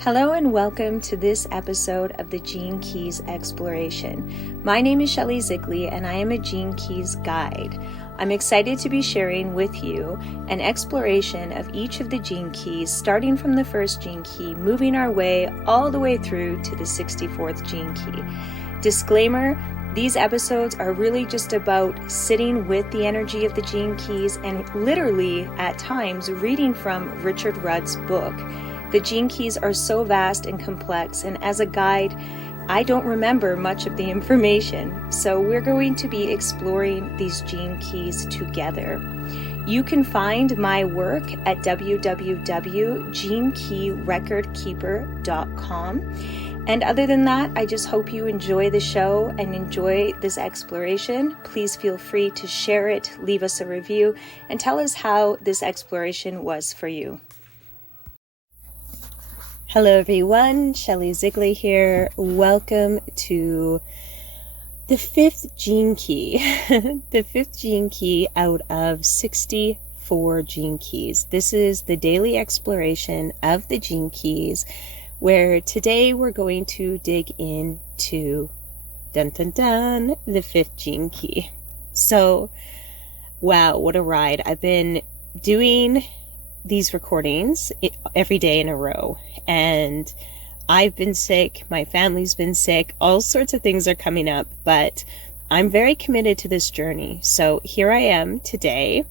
Hello and welcome to this episode of the Gene Keys Exploration. My name is Shellyszigli and I am a Gene Keys guide. I'm excited to be sharing with you an exploration of each of the gene keys, starting from the first gene key, moving our way all the way through to the 64th gene key. Disclaimer, these episodes are really just about sitting with the energy of the gene keys and literally, at times, reading from Richard Rudd's book. The gene keys are so vast and complex, and as a guide, I don't remember much of the information, so we're going to be exploring these gene keys together. You can find my work at www.genekeyrecordkeeper.com. And other than that, I just hope you enjoy the show and enjoy this exploration. Please feel free to share it, leave us a review, and tell us how this exploration was for you. Hello everyone, Shellyszigli here. Welcome to the fifth gene key. The fifth gene key out of 64 gene keys. This is the daily exploration of the gene keys, where today we're going to dig into the fifth gene key. So, wow, what a ride. I've been doing these recordings every day in a row, and I've been sick, my family's been sick, all sorts of things are coming up, but I'm very committed to this journey. So here I am today.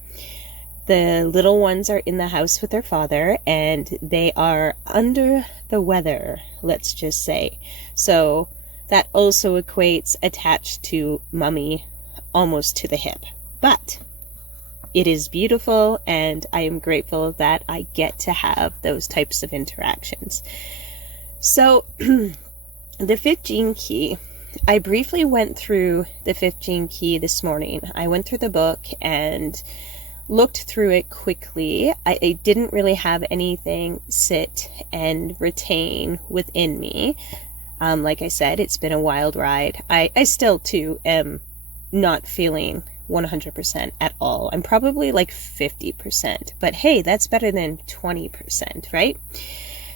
The little ones are in the house with their father, and they are under the weather, let's just say. So that also equates attached to mommy almost to the hip. But it is beautiful, and I am grateful that I get to have those types of interactions. So, the fifth gene key, I briefly went through the fifth gene key this morning. I went through the book and looked through it quickly. I didn't really have anything sit and retain within me. Like I said, it's been a wild ride. I still, too, am not feeling 100% at all. I'm probably like 50%, but hey, that's better than 20%, right?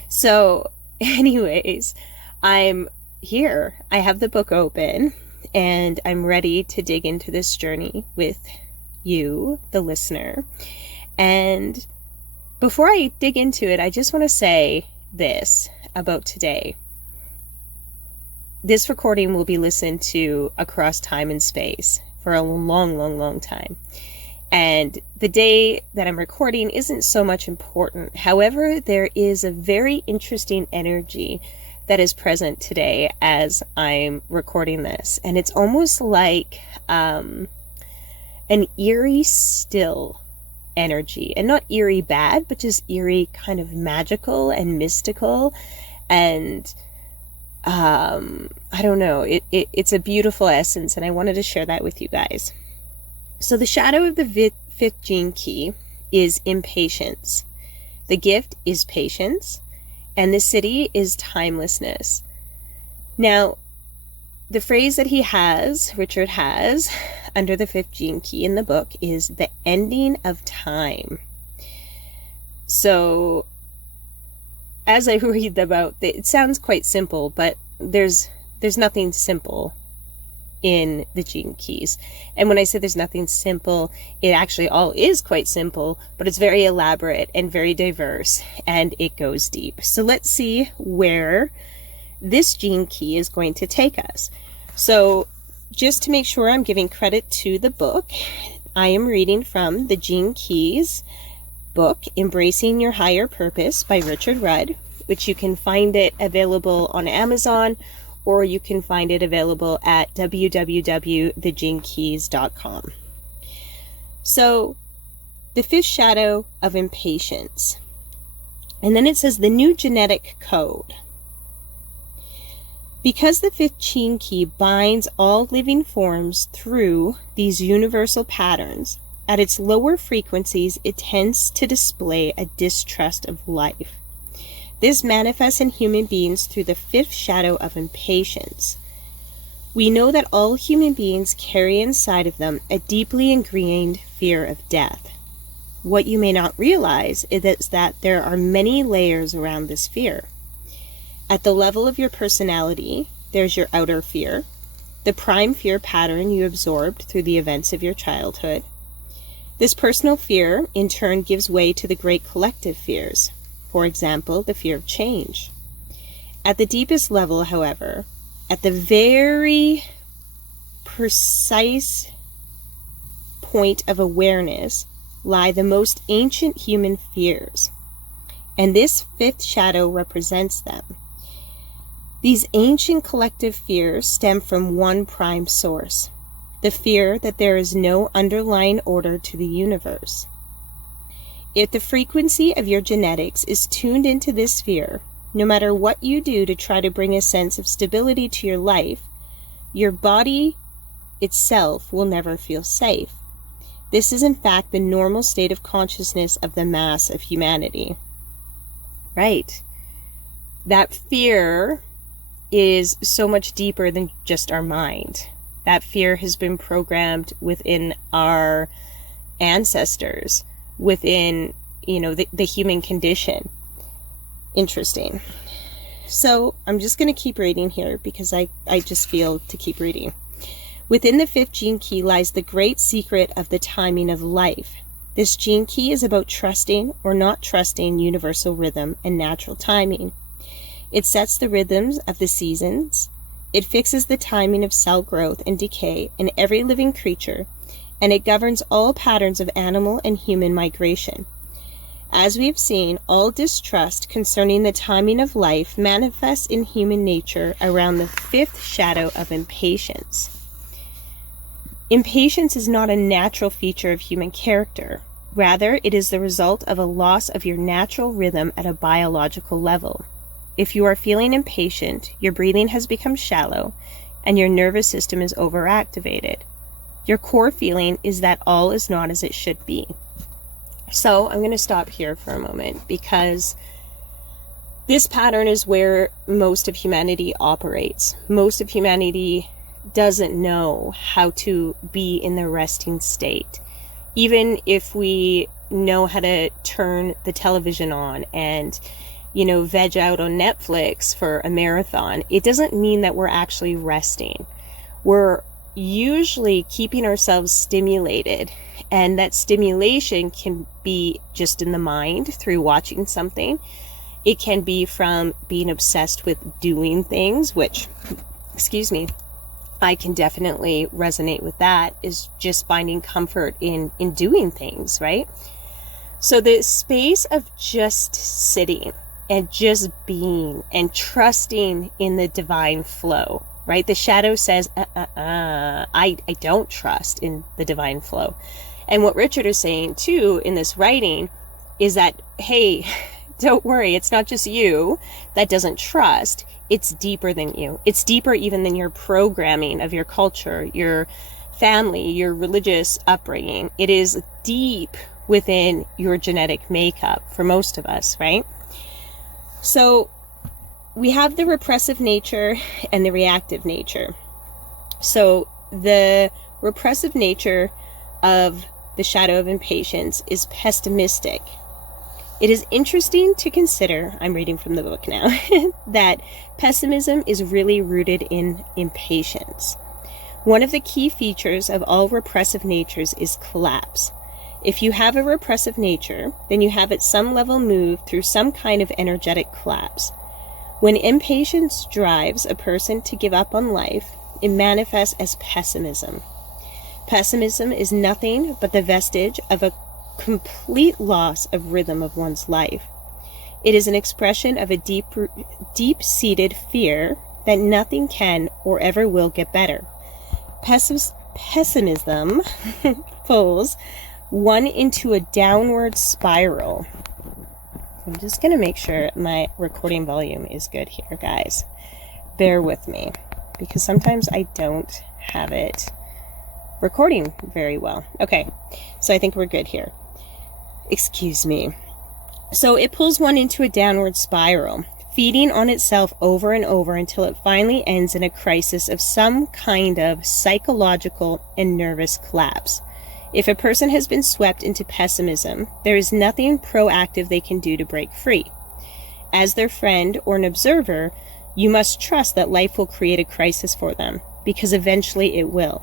So anyways, I'm here. I have the book open and I'm ready to dig into this journey with you, the listener. And before I dig into it, I just want to say this about today. This recording will be listened to across time and space for a long time. And the day that I'm recording isn't so much important. However, there is a very interesting energy that is present today as I'm recording this. And it's almost like an eerie still energy. And not eerie bad, but just eerie kind of magical and mystical. And I don't know, it's a beautiful essence, and I wanted to share that with you guys. So the shadow of the fifth gene key is impatience. The gift is patience, and the Siddhi is timelessness. Now, the phrase that Richard has, under the fifth gene key in the book is the ending of time. So as I read about it, sounds quite simple, but there's nothing simple in the gene keys. And when I say there's nothing simple, it actually all is quite simple, but it's very elaborate and very diverse, and it goes deep. So let's see where this gene key is going to take us. So just to make sure I'm giving credit to the book, I am reading from the Gene Keys book, Embracing Your Higher Purpose by Richard Rudd, which you can find it available on Amazon, or you can find it available at www.thegenekeys.com. So, the fifth shadow of impatience. And then it says the new genetic code. Because the fifth gene key binds all living forms through these universal patterns, at its lower frequencies, it tends to display a distrust of life. This manifests in human beings through the fifth shadow of impatience. We know that all human beings carry inside of them a deeply ingrained fear of death. What you may not realize is that there are many layers around this fear. At the level of your personality, there's your outer fear, the prime fear pattern you absorbed through the events of your childhood. This personal fear, in turn, gives way to the great collective fears, for example, the fear of change. At the deepest level, however, at the very precise point of awareness, lie the most ancient human fears, and this fifth shadow represents them. These ancient collective fears stem from one prime source, the fear that there is no underlying order to the universe. If the frequency of your genetics is tuned into this fear, no matter what you do to try to bring a sense of stability to your life, your body itself will never feel safe. This is in fact the normal state of consciousness of the mass of humanity. Right. That fear is so much deeper than just our mind. That fear has been programmed within our ancestors, within, the human condition. Interesting. So I'm just going to keep reading here because I just feel to keep reading. Within the fifth gene key lies the great secret of the timing of life. This gene key is about trusting or not trusting universal rhythm and natural timing. It sets the rhythms of the seasons. It fixes the timing of cell growth and decay in every living creature, and it governs all patterns of animal and human migration. As we have seen, all distrust concerning the timing of life manifests in human nature around the fifth shadow of impatience. Impatience is not a natural feature of human character. Rather, it is the result of a loss of your natural rhythm at a biological level. If you are feeling impatient, your breathing has become shallow, and your nervous system is overactivated. Your core feeling is that all is not as it should be. So I'm going to stop here for a moment because this pattern is where most of humanity operates. Most of humanity doesn't know how to be in the resting state. Even if we know how to turn the television on and veg out on Netflix for a marathon, it doesn't mean that we're actually resting. We're usually keeping ourselves stimulated, and that stimulation can be just in the mind through watching something. It can be from being obsessed with doing things, which, I can definitely resonate with that, is just finding comfort in doing things, right? So the space of just sitting and just being and trusting in the divine flow, right? The shadow says, I don't trust in the divine flow. And what Richard is saying too in this writing is that, hey, don't worry, it's not just you that doesn't trust. It's deeper than you. It's deeper even than your programming of your culture, your family, your religious upbringing. It is deep within your genetic makeup for most of us, right? So we have the repressive nature and the reactive nature. So the repressive nature of the shadow of impatience is pessimistic. It is interesting to consider, I'm reading from the book now, that pessimism is really rooted in impatience. One of the key features of all repressive natures is collapse. If you have a repressive nature, then you have at some level moved through some kind of energetic collapse. When impatience drives a person to give up on life, it manifests as pessimism. Pessimism is nothing but the vestige of a complete loss of rhythm of one's life. It is an expression of a deep-seated fear that nothing can or ever will get better. Pessimism pulls one into a downward spiral. I'm just going to make sure my recording volume is good here, guys. Bear with me, because sometimes I don't have it recording very well. Okay, so I think we're good here. Excuse me. So it pulls one into a downward spiral, feeding on itself over and over until it finally ends in a crisis of some kind of psychological and nervous collapse. If a person has been swept into pessimism, there is nothing proactive they can do to break free. As their friend or an observer, you must trust that life will create a crisis for them, because eventually it will.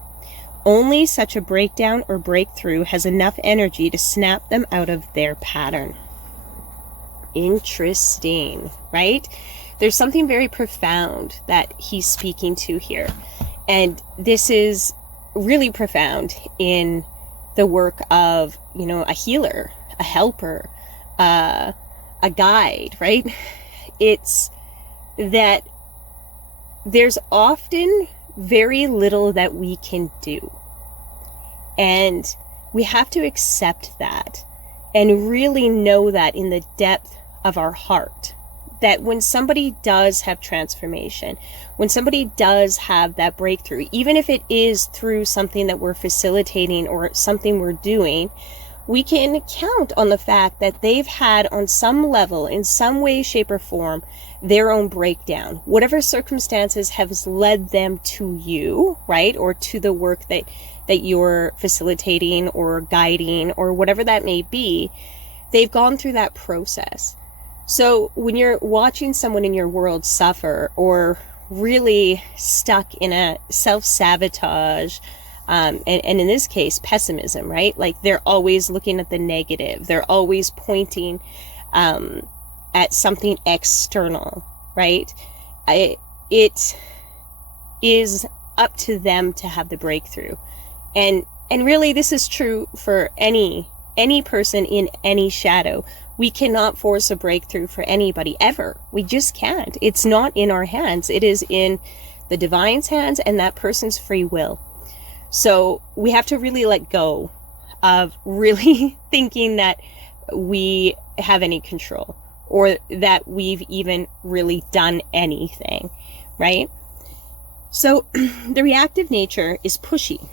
Only such a breakdown or breakthrough has enough energy to snap them out of their pattern. Interesting, right? There's something very profound that he's speaking to here. And this is really profound in the work of, a healer, a helper, a guide, right? It's that there's often very little that we can do. And we have to accept that and really know that in the depth of our heart, that when somebody does have transformation, when somebody does have that breakthrough, even if it is through something that we're facilitating or something we're doing, we can count on the fact that they've had on some level, in some way, shape, or form, their own breakdown. Whatever circumstances has led them to you, right? Or to the work that you're facilitating or guiding or whatever that may be, they've gone through that process. So when you're watching someone in your world suffer or really stuck in a self-sabotage, and in this case, pessimism, right? Like they're always looking at the negative. They're always pointing at something external, right? It is up to them to have the breakthrough. And really this is true for any person in any shadow. We cannot force a breakthrough for anybody ever. We just can't. It's not in our hands. It is in the divine's hands and that person's free will. So we have to really let go of really thinking that we have any control or that we've even really done anything, right? So the reactive nature is pushy.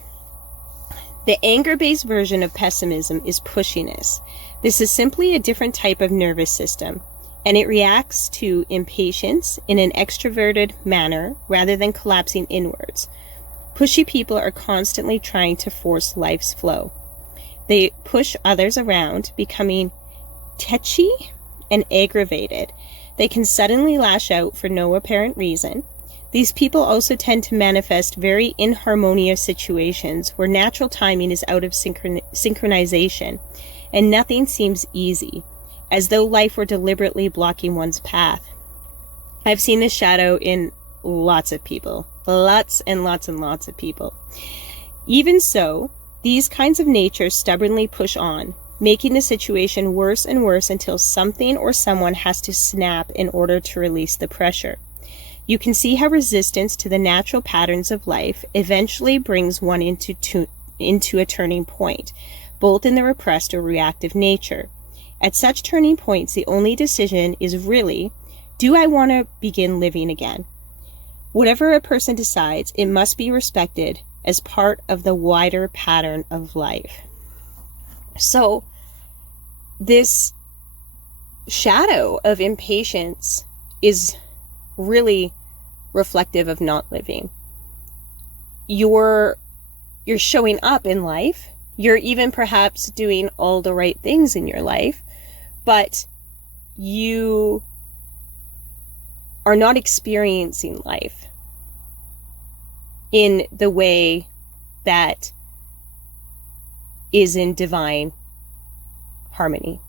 The anger-based version of pessimism is pushiness. This is simply a different type of nervous system, and it reacts to impatience in an extroverted manner rather than collapsing inwards. Pushy people are constantly trying to force life's flow. They push others around, becoming tetchy and aggravated. They can suddenly lash out for no apparent reason. These people also tend to manifest very inharmonious situations where natural timing is out of synchronization and nothing seems easy, as though life were deliberately blocking one's path. I've seen this shadow in lots of people. Lots and lots and lots of people. Even so, these kinds of natures stubbornly push on, making the situation worse and worse until something or someone has to snap in order to release the pressure. You can see how resistance to the natural patterns of life eventually brings one into a turning point, both in the repressed or reactive nature. At such turning points, the only decision is really, do I want to begin living again? Whatever a person decides, it must be respected as part of the wider pattern of life. So, this shadow of impatience is really reflective of not living. You're showing up in life. You're even perhaps doing all the right things in your life, but you are not experiencing life in the way that is in divine harmony.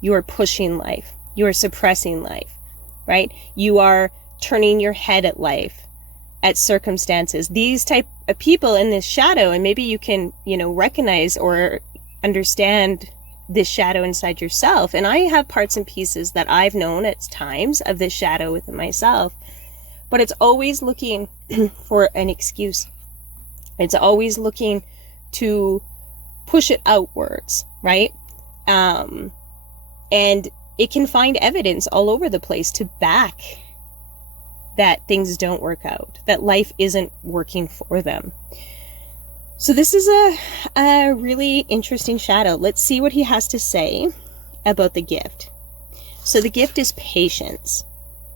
You are pushing life. You are suppressing life, right? You are turning your head at life, at circumstances. These type of people in this shadow, and maybe you can, recognize or understand this shadow inside yourself. And I have parts and pieces that I've known at times of this shadow within myself, but it's always looking for an excuse. It's always looking to push it outwards, right? And it can find evidence all over the place to back that things don't work out, that life isn't working for them. So this is a really interesting shadow. Let's see what he has to say about the gift. So the gift is patience,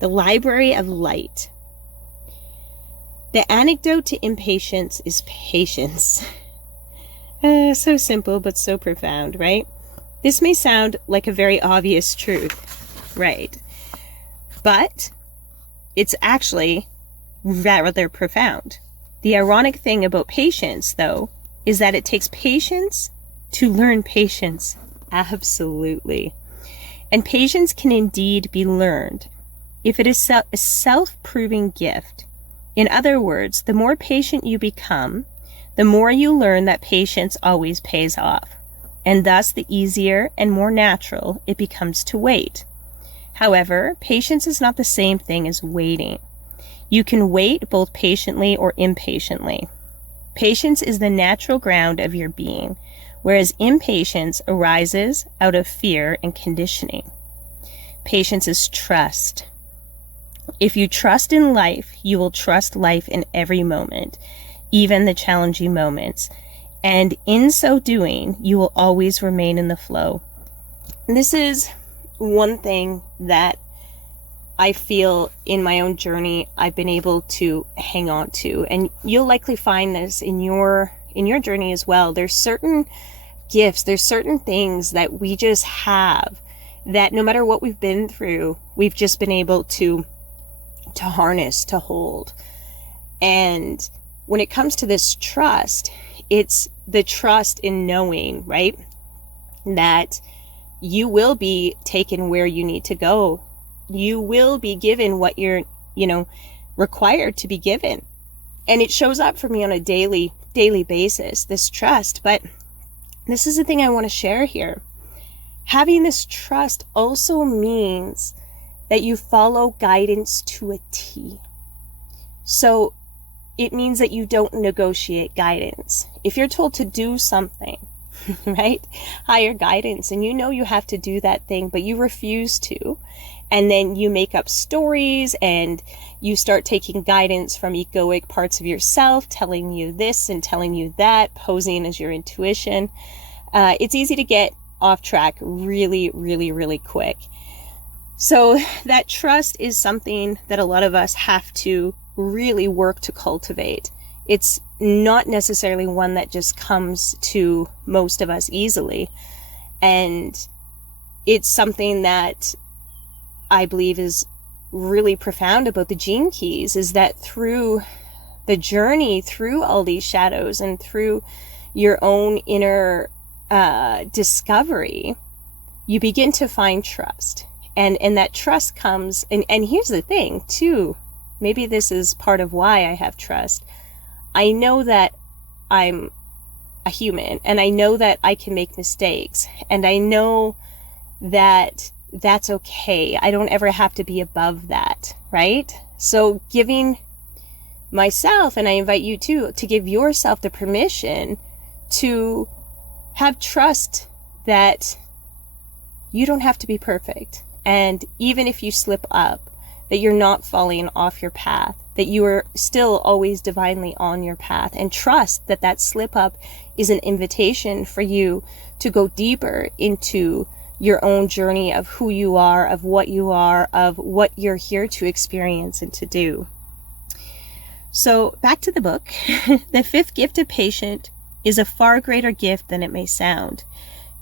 the library of light. The antidote to impatience is patience. So simple, but so profound, right? This may sound like a very obvious truth, right? But it's actually rather profound. The ironic thing about patience, though, is that it takes patience to learn patience. Absolutely. And patience can indeed be learned if it is a self-proving gift. In other words, the more patient you become, the more you learn that patience always pays off, and thus the easier and more natural it becomes to wait. However, patience is not the same thing as waiting. You can wait both patiently or impatiently. Patience is the natural ground of your being, whereas impatience arises out of fear and conditioning. Patience is trust. If you trust in life, you will trust life in every moment, even the challenging moments. And in so doing, you will always remain in the flow. And this is one thing that I feel in my own journey I've been able to hang on to. And you'll likely find this in your journey as well. There's certain gifts, there's certain things that we just have that no matter what we've been through, we've just been able to harness, to hold. And when it comes to this trust, it's the trust in knowing, right, that you will be taken where you need to go. You will be given what you're, required to be given. And it shows up for me on a daily basis, this trust. But this is the thing I want to share here. Having this trust also means that you follow guidance to a T. So it means that you don't negotiate guidance. If you're told to do something, right? Higher guidance, and you have to do that thing, but you refuse to. And then you make up stories and you start taking guidance from egoic parts of yourself, telling you this and telling you that, posing as your intuition. It's easy to get off track really, really, really quick. So that trust is something that a lot of us have to really work to cultivate. It's not necessarily one that just comes to most of us easily. And it's something that I believe is really profound about the gene keys, is that through the journey, through all these shadows and through your own inner discovery, you begin to find trust. And that trust comes, and here's the thing too, maybe this is part of why I have trust. I know that I'm a human, and I know that I can make mistakes, and I know that that's okay. I don't ever have to be above that, right? So giving myself, and I invite you too, to give yourself the permission to have trust that you don't have to be perfect. And even if you slip up, that you're not falling off your path, that you are still always divinely on your path, and trust that that slip up is an invitation for you to go deeper into your own journey of who you are, of what you're here to experience and to do. So back to the book. The fifth gift of patience is a far greater gift than it may sound.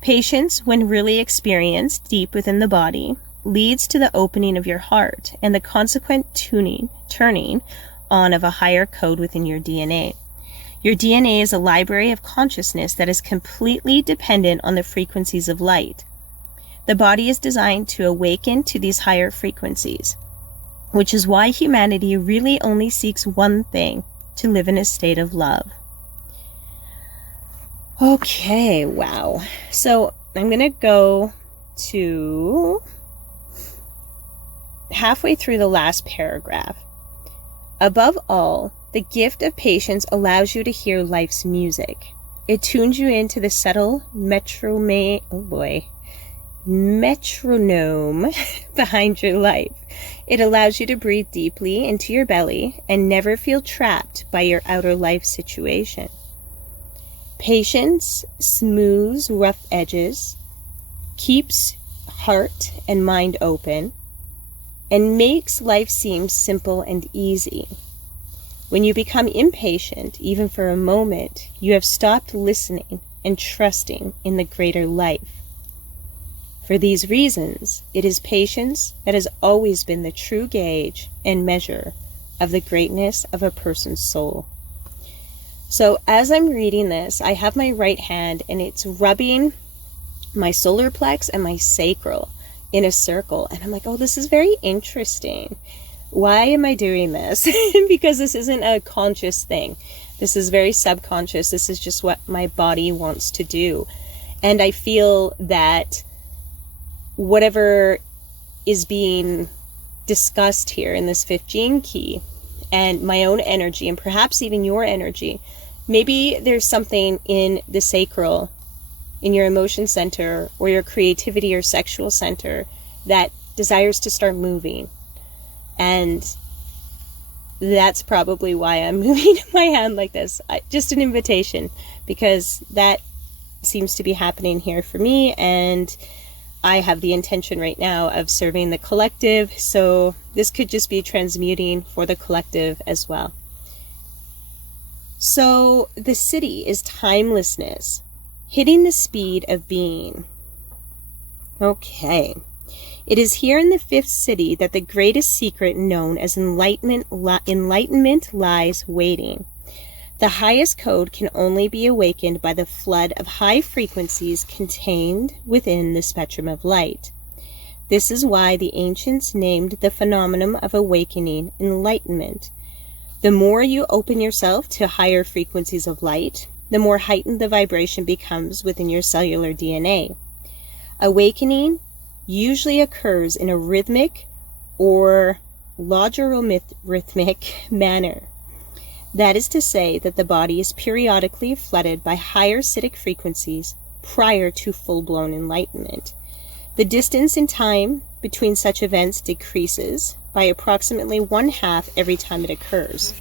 Patience, when really experienced deep within the body, leads to the opening of your heart and the consequent turning on of a higher code within your DNA. Your DNA is a library of consciousness that is completely dependent on the frequencies of light. The body is designed to awaken to these higher frequencies, which is why humanity really only seeks one thing: to live in a state of love. Okay, wow. So I'm going to go to halfway through the last paragraph. Above all, the gift of patience allows you to hear life's music. It tunes you into the subtle metronome behind your life. It allows you to breathe deeply into your belly and never feel trapped by your outer life situation. Patience smooths rough edges, keeps heart and mind open, and makes life seem simple and easy. When you become impatient, even for a moment, you have stopped listening and trusting in the greater life. For these reasons, it is patience that has always been the true gauge and measure of the greatness of a person's soul. So as I'm reading this, I have my right hand and it's rubbing my solar plex and my sacral in a circle. And I'm like, oh, this is very interesting. Why am I doing this? Because this isn't a conscious thing. This is very subconscious. This is just what my body wants to do. And I feel that whatever is being discussed here in this fifth gene key and my own energy and perhaps even your energy, maybe there's something in the sacral, in your emotion center or your creativity or sexual center that desires to start moving. And that's probably why I'm moving my hand like this. Just an invitation, because that seems to be happening here for me, and I have the intention right now of serving the collective, so this could just be transmuting for the collective as well. So the Siddhi is timelessness, hitting the speed of being. Okay. It is here in the fifth Siddhi that the greatest secret known as enlightenment lies waiting. The highest code can only be awakened by the flood of high frequencies contained within the spectrum of light. This is why the ancients named the phenomenon of awakening enlightenment. The more you open yourself to higher frequencies of light, the more heightened the vibration becomes within your cellular DNA. Awakening usually occurs in a rhythmic or logarithmic manner. That is to say that the body is periodically flooded by higher Siddhic frequencies prior to full-blown enlightenment. The distance in time between such events decreases by approximately 1/2 every time it occurs.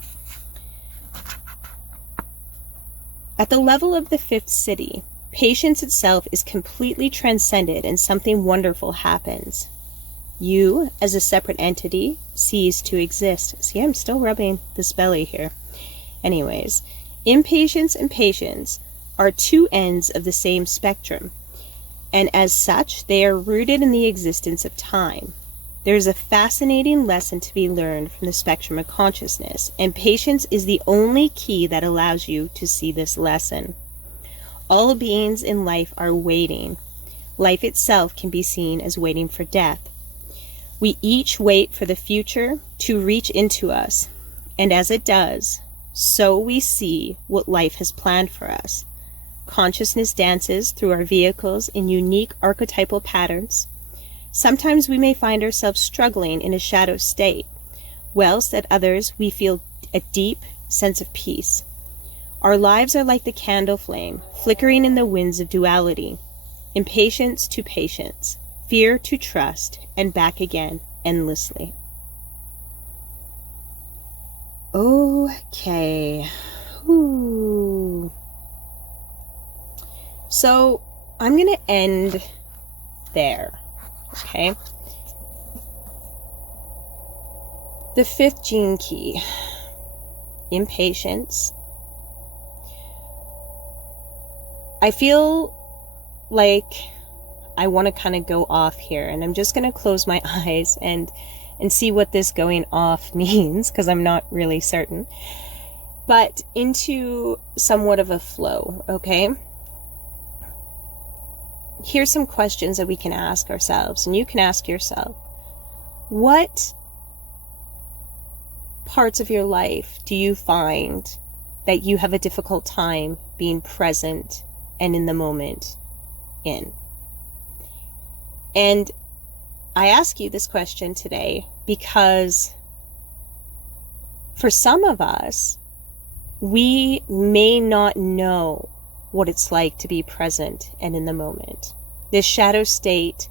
At the level of the fifth Siddhi, patience itself is completely transcended and something wonderful happens. You, as a separate entity, cease to exist. See, I'm still rubbing this belly here. Anyways, impatience and patience are two ends of the same spectrum, and as such, they are rooted in the existence of time. There is a fascinating lesson to be learned from the spectrum of consciousness, and patience is the only key that allows you to see this lesson. All beings in life are waiting. Life itself can be seen as waiting for death. We each wait for the future to reach into us, and as it does, so we see what life has planned for us. Consciousness dances through our vehicles in unique archetypal patterns. Sometimes we may find ourselves struggling in a shadow state, whilst at others we feel a deep sense of peace. Our lives are like the candle flame, flickering in the winds of duality, impatience to patience, fear to trust, and back again, endlessly. Okay. Ooh. So I'm going to end there. Okay. The fifth gene key, impatience. I feel like I want to kind of go off here, and I'm just going to close my eyes and see what this going off means, because I'm not really certain, but into somewhat of a flow, okay? Here's some questions that we can ask ourselves, and you can ask yourself, what parts of your life do you find that you have a difficult time being present and in the moment in? And I ask you this question today because for some of us, we may not know what it's like to be present and in the moment. This shadow state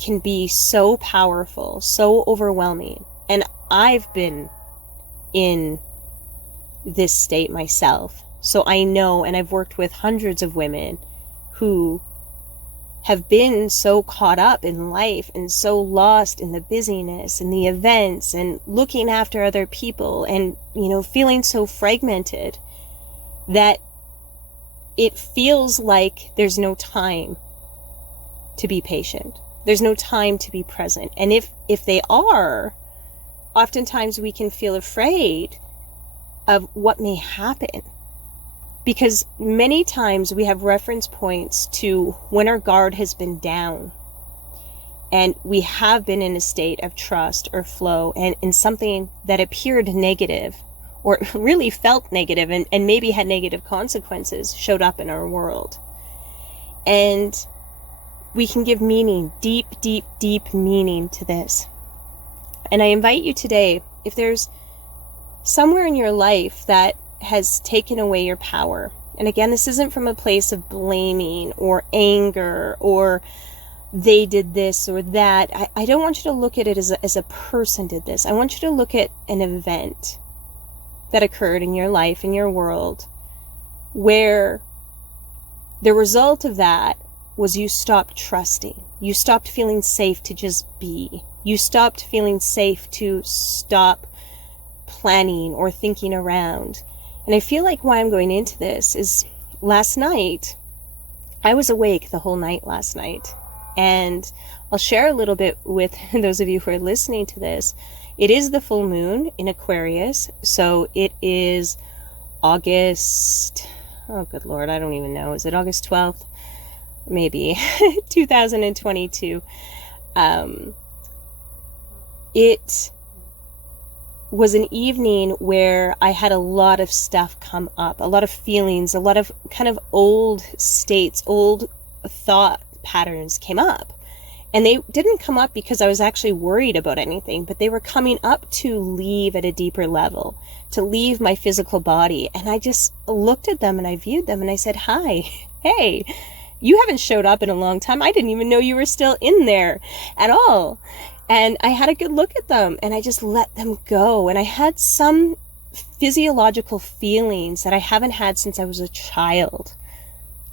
can be so powerful, so overwhelming. And I've been in this state myself. So I know, and I've worked with hundreds of women who have been so caught up in life and so lost in the busyness and the events and looking after other people and, feeling so fragmented that it feels like there's no time to be patient. There's no time to be present. And if they are, oftentimes we can feel afraid of what may happen. Because many times we have reference points to when our guard has been down and we have been in a state of trust or flow, and in something that appeared negative or really felt negative and maybe had negative consequences showed up in our world. And we can give meaning, deep, deep, deep meaning to this. And I invite you today, if there's somewhere in your life that has taken away your power, and again, this isn't from a place of blaming or anger or they did this or that. I don't want you to look at it as a person did this. I want you to look at an event that occurred in your life, in your world, where the result of that was you stopped trusting. You stopped feeling safe to just be. You stopped feeling safe to stop planning or thinking around. And I feel like why I'm going into this is last night, I was awake the whole night last night. And I'll share a little bit with those of you who are listening to this. It is the full moon in Aquarius. So it is August, oh good Lord, I don't even know. Is it August 12th? Maybe 2022. It was an evening where I had a lot of stuff come up, a lot of feelings, a lot of kind of old states, old thought patterns came up. And they didn't come up because I was actually worried about anything, but they were coming up to leave at a deeper level, to leave my physical body. And I just looked at them and I viewed them and I said, hi, hey, you haven't showed up in a long time. I didn't even know you were still in there at all. And I had a good look at them and I just let them go. And I had some physiological feelings that I haven't had since I was a child.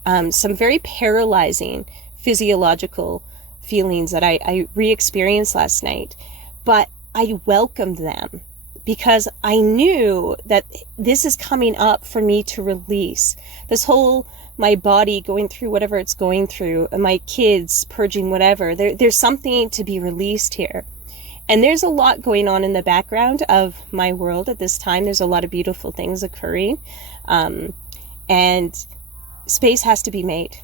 Some very paralyzing physiological feelings that I re-experienced last night. But I welcomed them because I knew that this is coming up for me to release. This whole my body going through whatever it's going through, my kids purging whatever, there's something to be released here. And there's a lot going on in the background of my world at this time. There's a lot of beautiful things occurring. And space has to be made.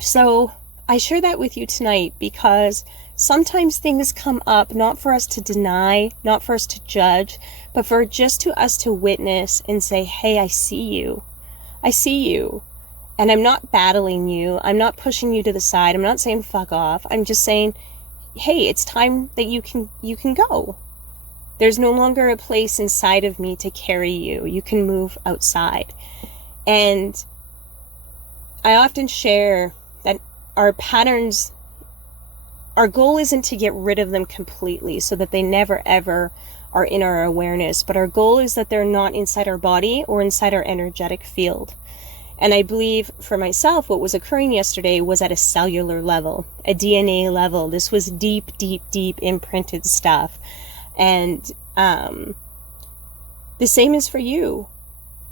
So I share that with you tonight because sometimes things come up not for us to deny, not for us to judge, but for just to us to witness and say, hey, I see you. I see you. And I'm not battling you. I'm not pushing you to the side. I'm not saying fuck off. I'm just saying, hey, it's time that you can go. There's no longer a place inside of me to carry you. You can move outside. And I often share that our patterns, our goal isn't to get rid of them completely so that they never ever are in our awareness, but our goal is that they're not inside our body or inside our energetic field. And I believe for myself, what was occurring yesterday was at a cellular level, a DNA level. This was deep, deep, deep imprinted stuff. And the same is for you.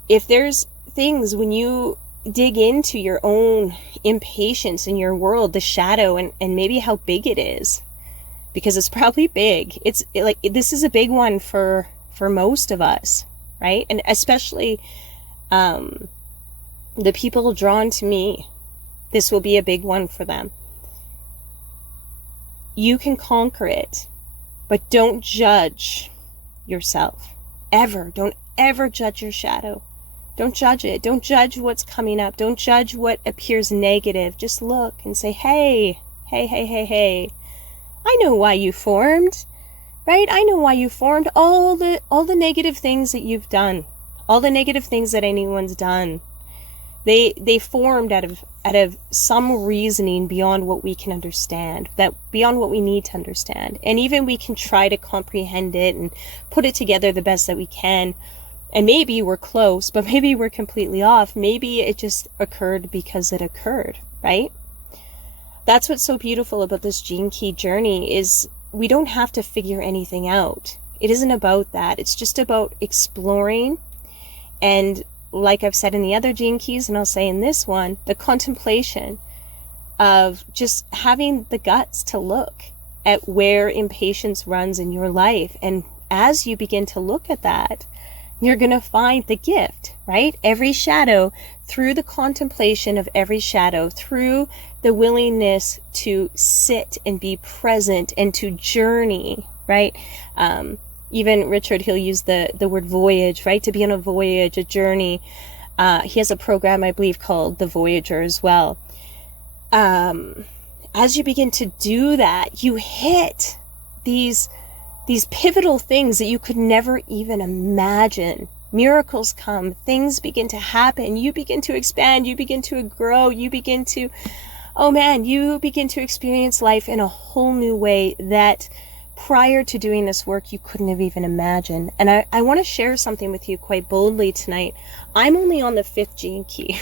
If there's things when you dig into your own impatience in your world, the shadow, and maybe how big it is, because it's probably big. This is a big one for most of us, right? And especially the people drawn to me, this will be a big one for them. You can conquer it, but don't judge yourself. Ever. Don't ever judge your shadow. Don't judge it. Don't judge what's coming up. Don't judge what appears negative. Just look and say, hey, I know why you formed, right? I know why you formed. All the negative things that you've done, all the negative things that anyone's done, they formed out of some reasoning beyond what we can understand, that beyond what we need to understand. And even we can try to comprehend it and put it together the best that we can. And maybe we're close, but maybe we're completely off. Maybe it just occurred because it occurred, right? That's what's so beautiful about this Gene Key journey is we don't have to figure anything out. It isn't about that. It's just about exploring. And like I've said in the other Gene Keys, and I'll say in this one, the contemplation of just having the guts to look at where impatience runs in your life. And as you begin to look at that, you're going to find the gift, right? Every shadow, through the contemplation of every shadow, through the willingness to sit and be present and to journey, right? Even Richard, he'll use the word voyage, right? To be on a voyage, a journey. He has a program, I believe, called The Voyager as well. As you begin to do that, you hit these pivotal things that you could never even imagine. Miracles come, things begin to happen, you begin to expand, you begin to grow, you begin to experience life in a whole new way that prior to doing this work you couldn't have even imagined. And I want to share something with you quite boldly tonight. I'm only on the 5th gene key.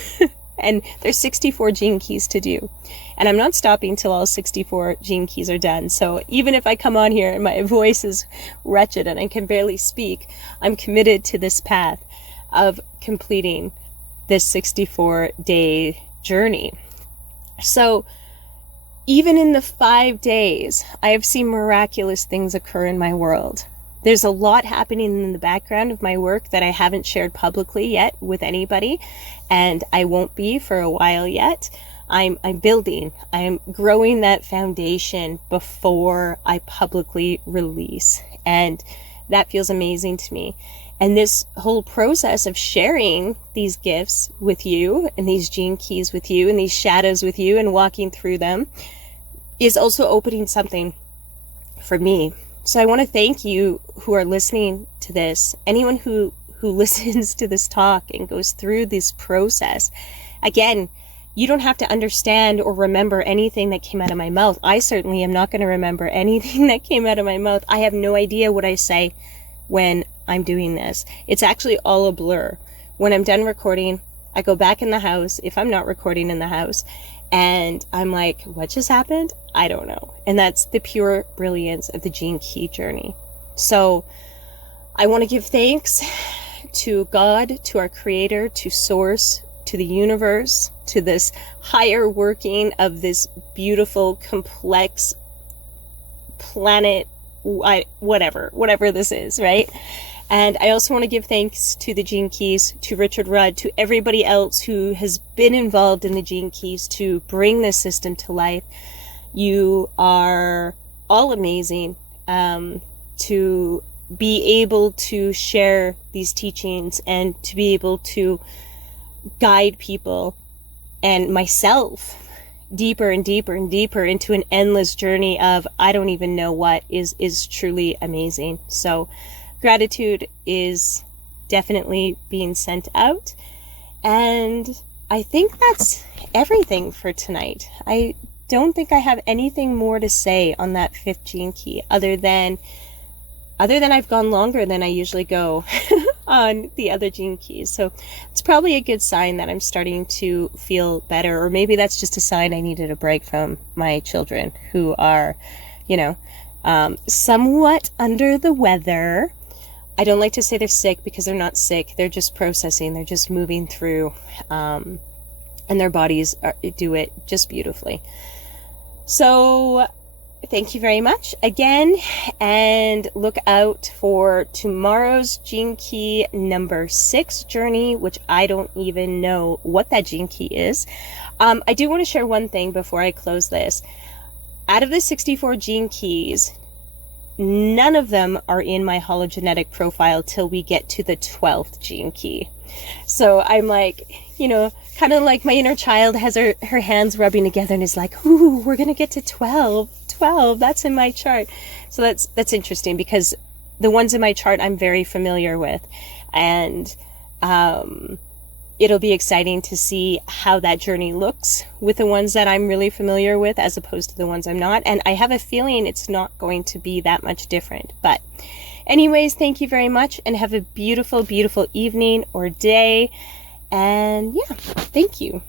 And there's 64 gene keys to do. And I'm not stopping till all 64 gene keys are done. So even if I come on here and my voice is wretched and I can barely speak, I'm committed to this path of completing this 64-day journey. So even in the 5 days, I have seen miraculous things occur in my world. There's a lot happening in the background of my work that I haven't shared publicly yet with anybody, and I won't be for a while yet. I'm building, I'm growing that foundation before I publicly release, and that feels amazing to me. And this whole process of sharing these gifts with you, and these gene keys with you, and these shadows with you, and walking through them, is also opening something for me. So I want to thank you who are listening to this, anyone who listens to this talk and goes through this process. Again, you don't have to understand or remember anything that came out of my mouth. I certainly am not going to remember anything that came out of my mouth. I have no idea what I say when I'm doing this. It's actually all a blur. When I'm done recording, I go back in the house, if I'm not recording in the house, and I'm like, what just happened? I don't know. And that's the pure brilliance of the Gene Key journey. So I want to give thanks to God, to our Creator, to Source, to the universe, to this higher working of this beautiful, complex planet, whatever this is, right? And I also want to give thanks to the Gene Keys, to Richard Rudd, to everybody else who has been involved in the Gene Keys to bring this system to life. You are all amazing, to be able to share these teachings and to be able to guide people and myself deeper and deeper and deeper into an endless journey of I don't even know what is truly amazing. So gratitude is definitely being sent out. And I think that's everything for tonight. I don't think I have anything more to say on that 5th Gene Key other than I've gone longer than I usually go on the other Gene Keys. So it's probably a good sign that I'm starting to feel better, or maybe that's just a sign I needed a break from my children who are, somewhat under the weather. I don't like to say they're sick because they're not sick. They're just processing. They're just moving through, and their bodies do it just beautifully. So thank you very much again, and look out for tomorrow's Gene Key number 6 journey, which I don't even know what that Gene Key is. I do want to share one thing before I close this. Out of the 64 Gene Keys, none of them are in my hologenetic profile till we get to the 12th Gene Key. So I'm like, kind of like my inner child has her hands rubbing together and is like, ooh, we're going to get to 12, that's in my chart. So that's interesting because the ones in my chart I'm very familiar with. And it'll be exciting to see how that journey looks with the ones that I'm really familiar with as opposed to the ones I'm not. And I have a feeling it's not going to be that much different. But anyways, thank you very much and have a beautiful, beautiful evening or day. And yeah, thank you.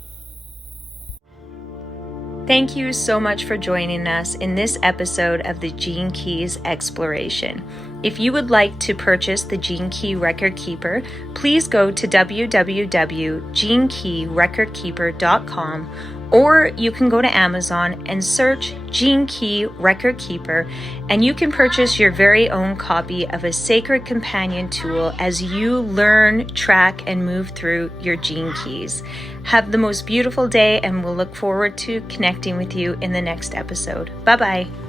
Thank you so much for joining us in this episode of the Gene Keys Exploration. If you would like to purchase the Gene Key Record Keeper, please go to www.genekeyrecordkeeper.com Or you can go to Amazon and search Gene Key Record Keeper, and you can purchase your very own copy of a sacred companion tool as you learn, track, and move through your gene keys. Have the most beautiful day, and we'll look forward to connecting with you in the next episode. Bye-bye.